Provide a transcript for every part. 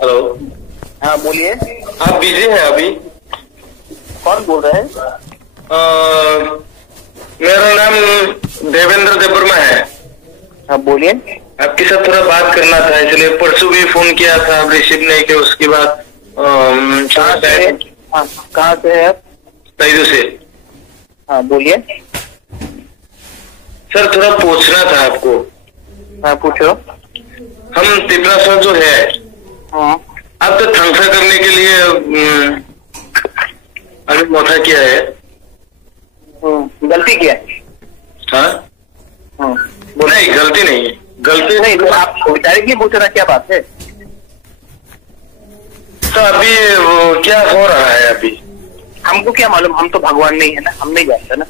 Hello. हाँ बोलिए। आप बिजी हैं अभी? कौन बोल रहे हैं? मेरा नाम देवेंद्र देबर्मा है। हाँ बोलिए। आपके साथ थोड़ा बात करना था, इसलिए परसों भी फोन किया था, आप रिसीव नहीं किया। उसके बाद कहाँ से है आप? तैदू से। हाँ बोलिए। सर थोड़ा पूछना था आपको। हाँ पूछो। हम तिपरा सर जो है, हाँ आप तो थंसा करने के लिए अभी मोथा किया है। गलती किया है? हाँ बोलो। नहीं, गलती नहीं है। गलती नहीं तो आप डायरेक्टली पूछना क्या बात है? तो अभी क्या हो रहा है अभी? हमको क्या मालूम, हम तो भगवान नहीं है ना, हम नहीं जानते ना।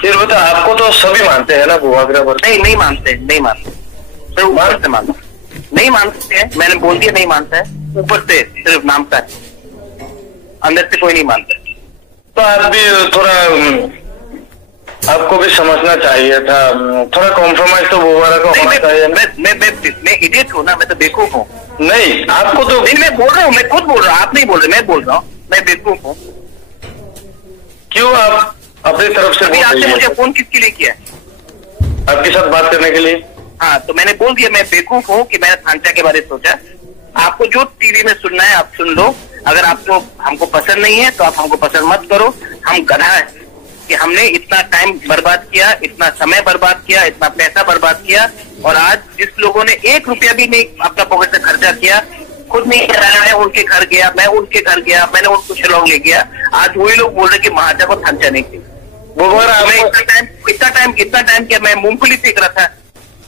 फिर बता, आपको तो सभी मानते हैं ना भूवाग्रह पर? नहीं मानते, नहीं मानते। सिर्फ ऊपर से मानते, नहीं मानते हैं। मैंने बोल दिया नहीं मानता है, ऊपर से सिर्फ नाम का है, अंदर से कोई नहीं मानता। तो आप भी थोड़ा, आपको भी समझना चाहिए था। थोड़ा कॉम्प्रोमाइज तो भूवाग्रह का होना चाहिए। मैं इडियट हूँ ना, मैं तो बेवकूफ हूँ। नहीं, आपको तो नहीं, मैं बोल रहा हूँ, मैं खुद बोल रहा हूँ, आप नहीं बोल रहे, मैं बोल रहा हूँ, मैं बेवकूफ हूँ। क्यों आप अपनी तरफ से? अभी आपने मुझे फोन किसके लिए किया? आपके साथ बात करने के लिए। हाँ तो मैंने बोल दिया मैं बेवकूफ हूँ कि मैंने थांचा के बारे में सोचा। आपको जो टीवी में सुनना है आप सुन लो। अगर आपको हमको पसंद नहीं है तो आप हमको पसंद मत करो। हम गधा है कि हमने इतना टाइम बर्बाद किया, इतना समय बर्बाद किया, इतना पैसा बर्बाद किया, और आज जिस लोगों ने 1 रुपया भी नहीं अपना पॉकेट से खर्चा किया, खुद नहीं कराया, मैं उनके घर गया, मैंने उनको शिलोंग ले गया, आज वही लोग बोल रहे कि महाजा को थांचा नहीं थी। इतना टाइम क्या मैं मूंगफली फेंक रहा था?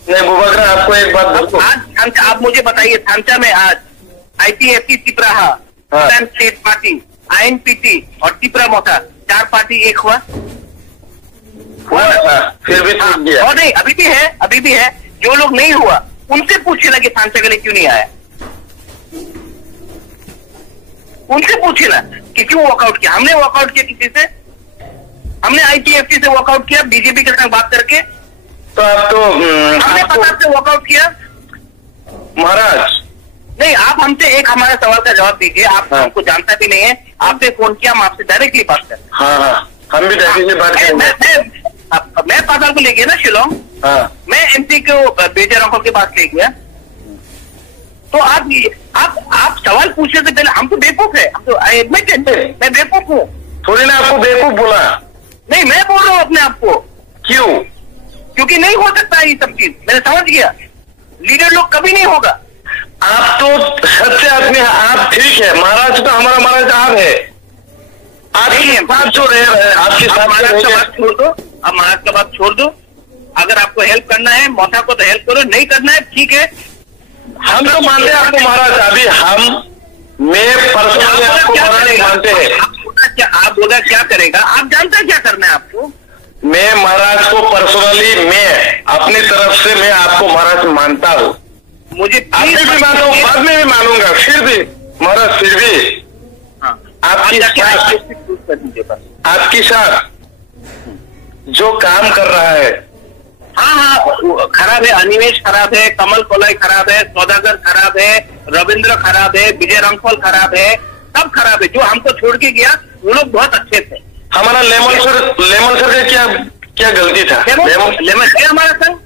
नहीं भूवाग्रह, आपको एक बात बोलूं। आज आप मुझे बताइए, थांचा में आज IPFT Tipraha, state party, INPT और तिपरा मोथा 4 पार्टी एक हुआ। फिर भी टूट गया। और नहीं, अभी भी है। जो लोग नहीं हुआ उनसे पूछेगा कि थांचा के लिए क्यों नहीं आया, उनसे पूछेगा कि क्यों वॉकआउट किया। हमने वॉकआउट किया किसी से? हमने IPFT से वॉकआउट किया बीजेपी के साथ बात करके? तो आप तो हमने पता से वॉकआउट किया महाराज? नहीं, आप हमसे एक हमारे सवाल का जवाब दीजिए। आप हमको जानता भी नहीं है, आपने फोन किया, हम आपसे डायरेक्टली बात कर। हाँ, हम भी डायरेक्टली बात करेंगे। मैं पाताल को ले गया ना शिलोंग। मैं MP को बेजर अंकल के पास ले गया। तो आप सवाल पूछने से पहले, हम तो बेवकूफ है, हम तो मैं बेवकूफ हूँ। थोड़ी ना आपको बेवकूफ बोला। नहीं, मैं बोल रहा हूँ अपने आप को। क्यों? क्योंकि नहीं हो सकता ये सब चीज। मैंने समझ गया, लीडर लोग कभी नहीं होगा। आप तो सच्चे आदमी हैं। आप ठीक है, महाराज तो हमारा महाराज आप है। आपके साथ जो रह रहे हैं, आपके साथ महाराज का बात छोड़ दो। अब महाराज का बात छोड़ दो। अगर आपको हेल्प करना है मोथा को तो हेल्प करो, नहीं करना है ठीक है। हम तो मानते हैं आपको महाराज। अभी मैं पर्सनली आपको महाराज मानते हैं। आप बोला क्या करेगा? आप जानते हैं क्या करना है आपको? मैं महाराज को पर्सनली, मैं अपनी तरफ से मैं आपको महाराज मानता हूँ। मुझे अभी भी मानता हूँ, बाद में भी मानूंगा। फिर भी महाराज, फिर भी आपकी साथ जो काम कर रहा है, हाँ खराब है। अनिमेश खराब है, कमल कोलाई खराब है, सौदागर खराब है, रविंद्र खराब है, विजय रामफल खराब है, सब खराब है। जो हमको छोड़ के गया वो लोग बहुत अच्छे थे। हमारा लेमन सर का क्या गलती था? लेमन है हमारा संग,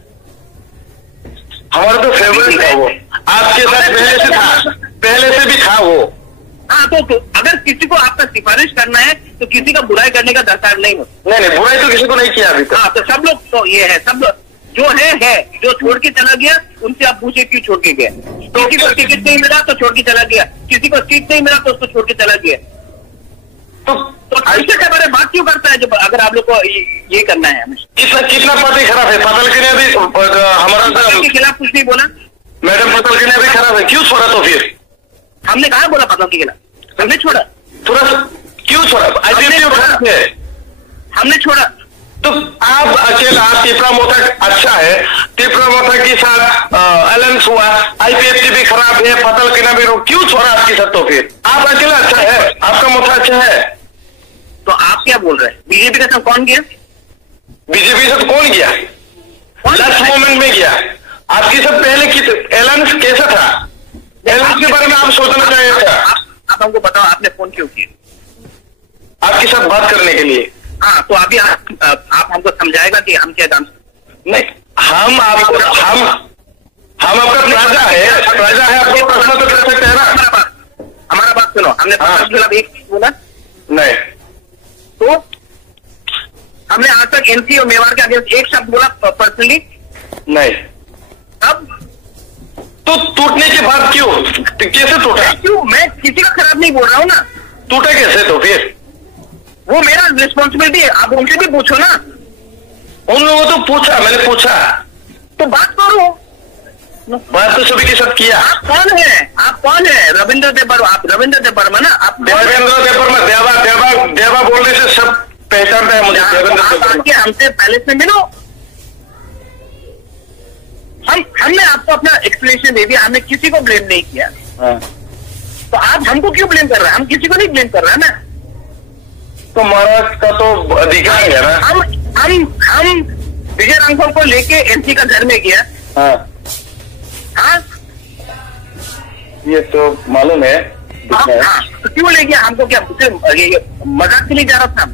हमारा तो फेवरेट था वो। आपके साथ पहले से भी था वो। हाँ तो अगर किसी को आपका सिफारिश करना है तो किसी का बुराई करने का दरकार नहीं हो। नहीं, बुराई तो किसी को नहीं किया अभी तक। हाँ तो सब लोग तो ये है, सब जो है जो छोड़ के चला गया उनसे आप पूछे क्यों छोड़ के गया। किसी को टिकट नहीं मिला तो छोड़ के चला गया, किसी को सीट नहीं मिला तो उसको छोड़ के चला गया। तो ऐसे के बारे में बात क्यों करता है जब, अगर आप लोग को ये करना है? कितना पार्टी खराब है? पतल के ने भी हमारा के खिलाफ कुछ नहीं बोला। मैडम पतल के ने भी खराब है, क्यों छोड़ा? तो फिर हमने कहा बोला पतल के खिलाफ? हमने छोड़ा? थोड़ा क्यों छोड़ा? हमने छोड़ा तो आप अकेला, तिपरा मोथा अच्छा है, तिपरा मोथा के साथ अलायंस हुआ, IPFT भी खराब है, पतल के ना भी क्यों छोड़ा आपके साथ? तो फिर आप अकेला अच्छा है, आपका मोथा अच्छा है, तो आप क्या बोल रहे हैं? बीजेपी के साथ कौन गया? बीजेपी से तो कौन गया? लास्ट मोमेंट में गया। आपकी सब पहले की एलायंस कैसा था? एलायंस के बारे में आप सोचना चाहिए था। आप हमको बताओ आपने फोन क्यों किया? आपके साथ बात करने के लिए। हाँ, तो अभी आप हमको समझाएगा कि हम क्या काम? नहीं, हम आपका प्रजा है, आपको प्रश्न तो कर सकते हैं ना। हमारा बात सुनो, हमने खिलाफ एक चीज बोला नहीं, तो हमने आज तक एनसी और मेवाड़ के अगेंस्ट एक शब्द बोला पर्सनली नहीं। अब तो टूटने के बाद क्यों, कैसे टूटा? क्यों? मैं किसी का खराब नहीं बोल रहा हूँ ना। टूटा कैसे? तो फिर वो मेरा रिस्पॉन्सिबिलिटी है, आप उनसे भी पूछो ना। उन लोगों तो पूछा, मैंने पूछा तो बात करो। बात तो सभी के साथ किया। आप कौन है? आप कौन है? रविंद्र देव वर्मा। आप रविंद्र देव वर्मा ना? आप देवेंद्र देव वर्मा, देवा बोलने से सब पहचानता है मुझे। देवेंद्र देव वर्मा। हमसे पैलेस में मिलो, हमने आपको अपना एक्सप्लेनेशन दे दिया, हमने किसी को ब्लेम नहीं किया। तो आप हमको क्यों ब्लेम कर रहे हैं? हम किसी को नहीं ब्लेम कर रहे हैं ना। तो महाराज का तो अधिकार है ना। हम विजय राघवन को लेके एनसी का घर में गया। हाँ, ये तो मालूम है। हाँ, तो क्यों ले गया हमको? क्या मजाक के लिए जा रहा था?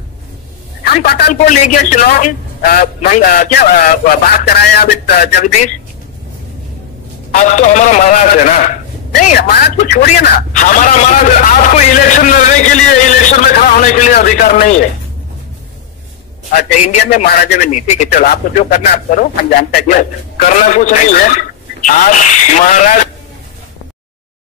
हम पताल को ले गया शिलोंग, क्या बात कराया विद जगदीश। अब तो हमारा महाराज है ना। नहीं, महाराज को छोड़िए ना। हमारा महाराज, आपको इलेक्शन लड़ने के लिए, इलेक्शन में खड़ा होने के लिए अधिकार नहीं है। अच्छा, इंडिया में महाराजा में नहीं। ठीक है, चलो आपको जो करना आप करो, हम जानते हैं। करना कुछ नहीं है। आप महाराज